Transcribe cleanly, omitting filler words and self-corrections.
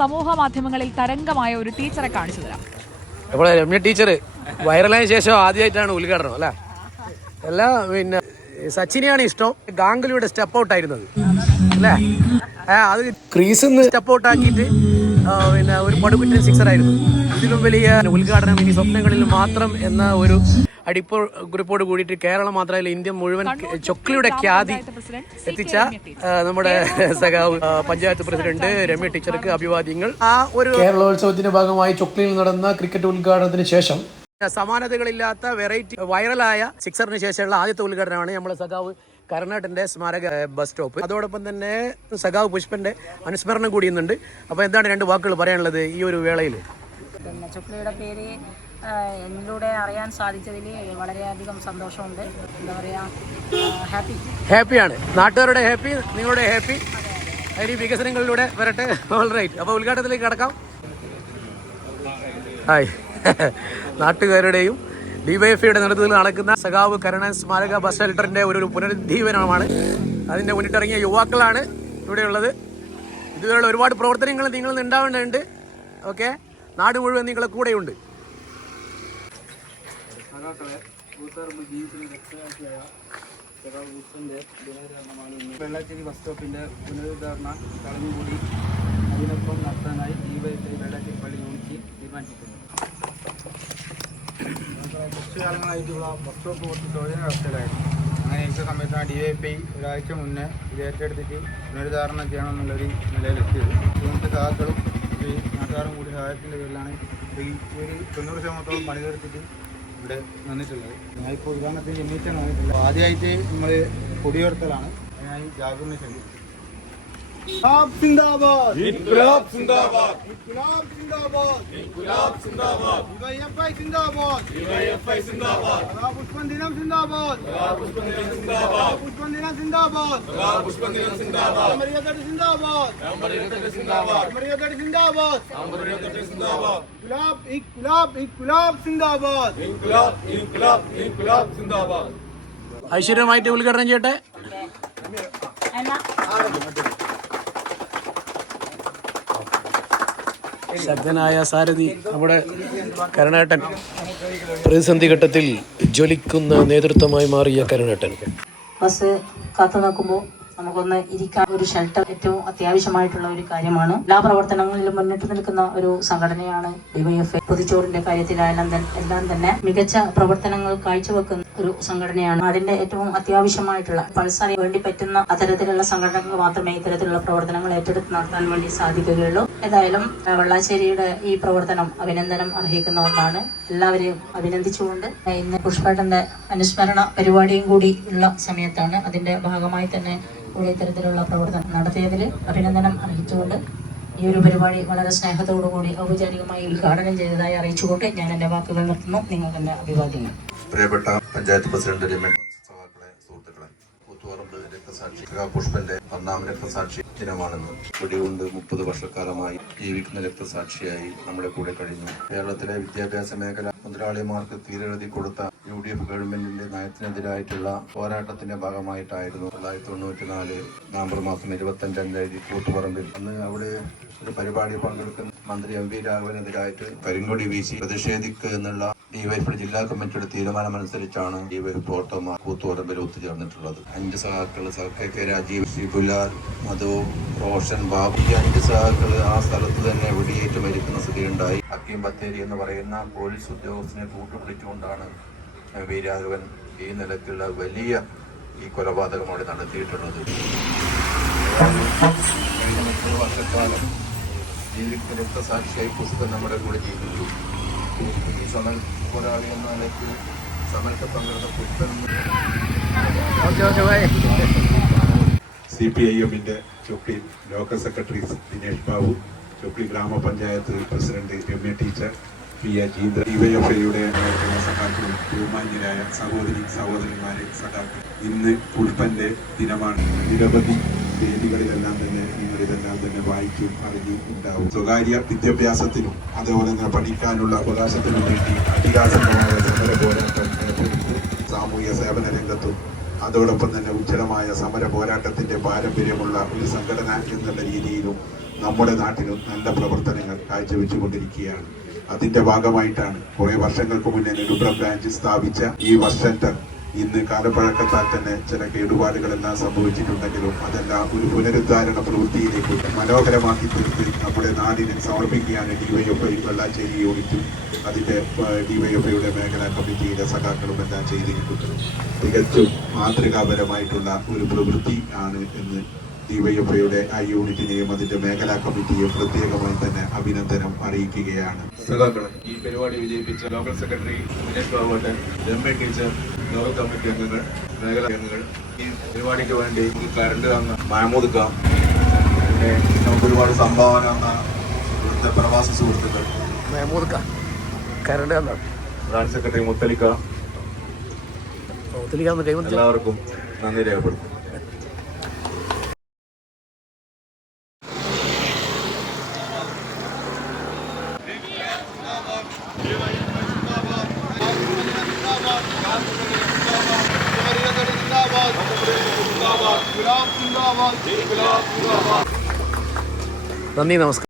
സമൂഹ മാധ്യമങ്ങളിൽ തരംഗമായ ഒരു ടീച്ചറെ കാണിച്ചു തരാം. അപ്പോൾ രമ്യ ടീച്ചർ വൈറലായ ശേഷം ആദ്യമായിട്ടാണ് ഉദ്ഘാടനം അല്ലേ? അല്ല പിന്നെ സച്ചിനെയാണ് ഇഷ്ടം. ഗാംഗുലിയുടെ സ്റ്റെപ്പ് ഔട്ട് ആയിരുന്നത് അല്ലേ? അത് ക്രീസിൽ നിന്ന് സ്റ്റെപ്പ് ഔട്ട് ആക്കിയിട്ട് പിന്നെ ഒരു പടുകുറ്റൻ സിക്സർ ആയിരുന്നു. ഇതിലും വലിയ ഉദ്ഘാടനം ഇനി സ്വപ്നങ്ങളിൽ മാത്രം എന്ന ഒരു കുറിപ്പോട് കൂടിയിട്ട് കേരളം മാത്രമല്ല ഇന്ത്യ മുഴുവൻ ചൊക്ലിയുടെ ഖ്യാതി എത്തിച്ച നമ്മുടെ സഖാവ് പഞ്ചായത്ത് പ്രസിഡന്റ് രമ്യ ടീച്ചർക്ക് അഭിവാദ്യങ്ങൾ. ആ ഒരു കേരളോത്സവത്തിന്റെ ഭാഗമായി ചൊക്ലിയിൽ നടന്ന ക്രിക്കറ്റ് ഉദ്ഘാടനത്തിന് ശേഷം സമാനതകളില്ലാത്ത വെറൈറ്റി വൈറലായ സിക്സറിന് ശേഷമുള്ള ആദ്യത്തെ ഉദ്ഘാടനമാണ് നമ്മുടെ സഖാവ് കരുണാടന്റെ സ്മാരക ബസ് സ്റ്റോപ്പ്. അതോടൊപ്പം തന്നെ സഖാവ് പുഷ്പന്റെ അനുസ്മരണം കൂടി ഇന്നുണ്ട്. അപ്പോൾ എന്താണ് രണ്ട് വാക്കുകൾ പറയാനുള്ളത് ഈ ഒരു വേളയിൽ? പിന്നെ ചൊക്ലിയുടെ പേര് എന്നിലൂടെ അറിയാൻ സാധിച്ചതിൽ വളരെയധികം സന്തോഷമുണ്ട്. എന്താ പറയുക, ഹാപ്പിയാണ്. നാട്ടുകാരുടെ ഹാപ്പി, നിങ്ങളുടെ ഹാപ്പി. അതിന് വികസനങ്ങളിലൂടെ വരട്ടെ. All right. അപ്പോൾ ഉദ്ഘാടനത്തിലേക്ക് കടക്കാം. ഹായ്. നാട്ടുകാരുടെയും ഡിവൈഎഫ്ഐയുടെ നേതൃത്വത്തിൽ നടക്കുന്ന സഖാവ് കരുണാൻ സ്മാരക ബസ് ഷെൽട്ടറിന്റെ ഒരു പുനരുജ്ജീവനമാണ്. അതിന്റെ മുന്നിട്ടിറങ്ങിയ യുവാക്കളാണ് ഇവിടെയുള്ളത്. ഇതുവരെയുള്ള ഒരുപാട് പ്രവർത്തനങ്ങൾ നിങ്ങൾ ഉണ്ടാവേണ്ടതുണ്ട്. ഓക്കെ, നാട് മുഴുവൻ നിങ്ങളെ കൂടെയുണ്ട്. വെള്ളാച്ചേരി ബസ് സ്റ്റോപ്പിന്റെ പുനരുദ്ധാരണ ചടങ്ങ് കൂടി അതിനൊപ്പം നടത്താനായി ഡിവൈഎഫ്ഐ വെള്ളാച്ചേരി പള്ളി യൂണിറ്റ് തീരുമാനിച്ചിട്ടുണ്ട്. കുറച്ചു കാലങ്ങളായിട്ടുള്ള ബസ് സ്റ്റോപ്പ് കുറച്ച് ശോചന അവസ്ഥയിലായിരുന്നു. അങ്ങനെ ഇരിക്കുന്ന സമയത്താണ് ഡിവൈഎഫ്ഐ ഒരാഴ്ച മുന്നേ ഇത് ഏറ്റെടുത്തിട്ട് പുനരുദ്ധാരണം ചെയ്യണമെന്നുള്ളൊരു നിലയിലെത്തിയത്. യൂണിറ്റ് സഹാക്കളും ഈ നാട്ടുകാരും കൂടി സഹായത്തിൻ്റെ പേരിലാണ് ഈ ഒരു 90% പണി തീർത്തിട്ട് ഇവിടെ വന്നിട്ടുള്ളത്. ഞാനിപ്പോൾ ഉദാഹരണത്തിന് എണ്ണീറ്റാണ് വന്നിട്ടുള്ളത്. ആദ്യമായിട്ട് നമ്മൾ കൊടിയുയർത്തലാണ്. അതിനായി ജാഗറിനെ ക്ഷണിച്ചു. जिंदाबाद इनकलाब जिंदाबाद इनकलाब जिंदाबाद इनकलाब जिंदाबाद ഡിവൈഎഫ്ഐ जिंदाबाद ഡിവൈഎഫ്ഐ जिंदाबाद പുഷ്പദിനം जिंदाबाद പുഷ്പദിനം जिंदाबाद പുഷ്പദിനം जिंदाबाद പുഷ്പദിനം जिंदाबाद അമരിയതടി जिंदाबाद അമരിയതടി जिंदाबाद അമരിയതടി जिंदाबाद അമരിയതടി जिंदाबाद ഇൻക്ലാബ് ഇൻക്ലാബ് जिंदाबाद ഇൻക്ലാബ് ഇൻക്ലാബ് ഇൻക്ലാബ് जिंदाबाद. ഐശ്വര്യമായിട്ട് ഉദ്ഘാടനം ചെയ്യട്ടെ. ശക്തനായ സാരഥി നമ്മുടെ കരുണാടൻ. പ്രതിസന്ധി ഘട്ടത്തിൽ ജ്വലിക്കുന്ന നേതൃത്വമായി മാറിയ കരുണാടൻ. ബസ് കാത്തു നിൽക്കുമ്പോൾ നമുക്കൊന്ന് ഇരിക്കാൻ ഒരു ഷെൽട്ടർ ഏറ്റവും അത്യാവശ്യമായിട്ടുള്ള ഒരു കാര്യമാണ്. എല്ലാ പ്രവർത്തനങ്ങളിലും മുന്നിട്ട് നിൽക്കുന്ന ഒരു സംഘടനയാണ് ഡിവൈഎഫ്ഐ. പൊതിച്ചോറിന്റെ കാര്യത്തിലായാലും എല്ലാം തന്നെ മികച്ച പ്രവർത്തനങ്ങൾ കാഴ്ചവെക്കുന്ന ഒരു സംഘടനയാണ്. അതിന്റെ ഏറ്റവും അത്യാവശ്യമായിട്ടുള്ള പൾസറിന് വേണ്ടി പറ്റുന്ന അത്തരത്തിലുള്ള സംഘടനകൾ മാത്രമേ ഇത്തരത്തിലുള്ള പ്രവർത്തനങ്ങൾ ഏറ്റെടുത്ത് നടത്താൻ വേണ്ടി സാധിക്കുകയുള്ളൂ. ഏതായാലും വെള്ളാശ്ശേരിയുടെ ഈ പ്രവർത്തനം അഭിനന്ദനം അർഹിക്കുന്ന ഒന്നാണ്. എല്ലാവരെയും അഭിനന്ദിച്ചുകൊണ്ട് ഇന്ന് പുഷ്പേട്ടന്റെ അനുസ്മരണ പരിപാടിയും കൂടി ഉള്ള സമയത്താണ് അതിന്റെ ഭാഗമായി തന്നെ ഇത്തരത്തിലുള്ള പ്രവർത്തനം നടത്തിയതിൽ അഭിനന്ദനം അറിയിച്ചുകൊണ്ട് ഈ ഒരു പരിപാടി വളരെ സ്നേഹത്തോടുകൂടി ഔപചാരികമായി ഉദ്ഘാടനം ചെയ്തതായി അറിയിച്ചുകൊണ്ട് ഞാൻ എന്റെ വാക്കുകൾ നിർത്തുന്നു. നിങ്ങൾക്ക് എന്റെ അഭിവാദ്യങ്ങൾ. പ്രിയപ്പെട്ട പഞ്ചായത്ത് പ്രസിഡന്റ് രമ്യ, സഹാക്കളെ, സുഹൃത്തുക്കളെ, കൂത്തുപറമ്പ് രക്തസാക്ഷി പുഷ്പന്റെ 1ാം രക്തസാക്ഷി ദിനമാണെന്ന്. വെടികൊണ്ട് 30 വർഷക്കാലമായി ജീവിക്കുന്ന രക്തസാക്ഷിയായി നമ്മുടെ കൂടെ കഴിഞ്ഞു. കേരളത്തിലെ വിദ്യാഭ്യാസ മേഖല മുതലാളിമാർക്ക് തീരെഴുതി കൊടുത്ത UDF ഗവൺമെന്റിന്റെ നയത്തിനെതിരായിട്ടുള്ള പോരാട്ടത്തിന്റെ ഭാഗമായിട്ടായിരുന്നു 1994 നവംബർ മാസം 25 കൂത്തുപറമ്പിൽ. അന്ന് അവിടെ ഒരു പരിപാടി പങ്കെടുക്കുന്ന മന്ത്രി MV രാഘവനെതിരായിട്ട് കരിങ്കൊടി വീശി പ്രതിഷേധിക്കുക എന്നുള്ള ഡിവൈഎഫ്ഐ ജില്ലാ കമ്മിറ്റിയുടെ തീരുമാനമനുസരിച്ചാണ് ഡിവൈഎഫ്ഐ ഓട്ടോമാർ കൂത്തുപറമ്പിൽ ഒത്തുചേർന്നിട്ടുള്ളത്. 5 സഹാക്കൾ KK രാജീവ്, ശ്രീപുലാൽ, മധു, റോഷൻ, ബാബു, ഈ 5 സഹാക്കൾ ആ സ്ഥലത്ത് തന്നെ വെടിയേറ്റ് മരിക്കുന്ന സ്ഥിതിയുണ്ടായി. ഹക്കീം ബത്തേരി എന്ന് പറയുന്ന പോലീസ് ഉദ്യോഗസ്ഥനെ കൂട്ടുപിടിച്ചുകൊണ്ടാണ് MV രാഘവൻ ഈ നിലയ്ക്കുള്ള വലിയ ഈ കൊലപാതകം അവിടെ നടത്തിയിട്ടുള്ളത്. 30 വർഷക്കാലം ജീവിക്കുന്ന രക്തസാക്ഷിയായി പുഷ്പൻ നമ്മുടെ കൂടെ ജീവിച്ചു. ഈ സമര പോരാളി എന്ന നിലയ്ക്ക് സമരത്തെ പങ്കെടുത്ത പുഷ്പൻ CPIM-ന്റെ ചൊക്ലി ലോക്കൽ സെക്രട്ടറി ദിനേഷ് ബാബു, ചൊക്ലി ഗ്രാമപഞ്ചായത്ത് പ്രസിഡന്റ് രമ്യ ടീച്ചർ, PA ജീന്ദ്ര, ഡിവൈഎഫ്ഐയുടെ സഹാക്കളും ബഹുമാന്യരായ സഹോദരിമാരെ സഖാക്കൾ, ഇന്ന് പുഷ്പന്റെ ദിനമാണ്. നിരവധി വേദികളിലെല്ലാം തന്നെ നിങ്ങളിതെല്ലാം തന്നെ വായിക്കും അറിഞ്ഞും ഉണ്ടാവും. സ്വകാര്യ വിദ്യാഭ്യാസത്തിനും അതുപോലെ തന്നെ പഠിക്കാനുള്ള അവകാശത്തിനും വേണ്ടി അതികാസമായ സമര പോരാട്ടം ഏർപ്പെടുത്തി. സാമൂഹ്യ സേവന രംഗത്തും അതോടൊപ്പം തന്നെ ഉജ്ജ്വലമായ സമര പോരാട്ടത്തിന്റെ പാരമ്പര്യമുള്ള ഒരു സംഘടന എന്നുള്ള രീതിയിലും നമ്മുടെ നാട്ടിലും നല്ല പ്രവർത്തനങ്ങൾ കാഴ്ചവെച്ചുകൊണ്ടിരിക്കുകയാണ്. അതിന്റെ ഭാഗമായിട്ടാണ് കുറെ വർഷങ്ങൾക്ക് മുന്നേ നെടുമ്പ്ര ബ്രാഞ്ച് സ്ഥാപിച്ച ഈ വർഷ് സെന്റർ ഇന്ന് കാലപ്പഴക്കത്താൽ തന്നെ ചില കേടുപാടുകളെല്ലാം സംഭവിച്ചിട്ടുണ്ടെങ്കിലും അതെല്ലാം ഒരു പുനരുദ്ധാരണ പ്രവൃത്തിയിലേക്ക് മനോഹരമാക്കി തീർത്ത് നമ്മുടെ നാടിന് സമർപ്പിക്കുകയാണ് ഡിവൈഎഫ്ഐ വെള്ളാശ്ശേരി യൂണിറ്റും അതിന്റെ ഡിവൈഎഫ്ഐയുടെ മേഖലാ കമ്മിറ്റിയിലെ സഖാക്കളും എല്ലാം ചെയ്തിരിക്കുന്നത്. തികച്ചും മാതൃകാപരമായിട്ടുള്ള ഒരു പ്രവൃത്തി ആണ് എന്ന് ഡിവൈഎഫ്ഐയുടെ ആ യൂണിറ്റിനെയും അതിന്റെ മേഖലാ കമ്മിറ്റിയും പ്രത്യേകമായി തന്നെ അഭിനന്ദനം അറിയിക്കുകയാണ്. സഖാക്കളെ, ഈ പരിപാടി വിജയിപ്പിച്ച ലോക്കൽ സെക്രട്ടറി ദിനേഷ് ബാബുട്ടെ, രമ്യ ടീച്ചർ, ലോക്കൽ കമ്മിറ്റി അംഗങ്ങൾ, മേഖലാ അംഗങ്ങൾ, ഈ പരിപാടിക്ക് വേണ്ടി കരണ്ട് തന്ന മഹമ്മൂദ് ഖാൻ, പിന്നെ നമുക്ക് ഒരുപാട് സംഭാവന തന്ന ഇവിടുത്തെ പ്രവാസി സുഹൃത്തുക്കൾ, മഹമ്മൂദ് ഖാൻ കരണ്ട് തന്ന ബ്രാഞ്ച് സെക്രട്ടറി മുത്തലിക്ക, എല്ലാവർക്കും നന്ദി രേഖപ്പെടുത്തും. നന്ദി, നമസ്കാരം.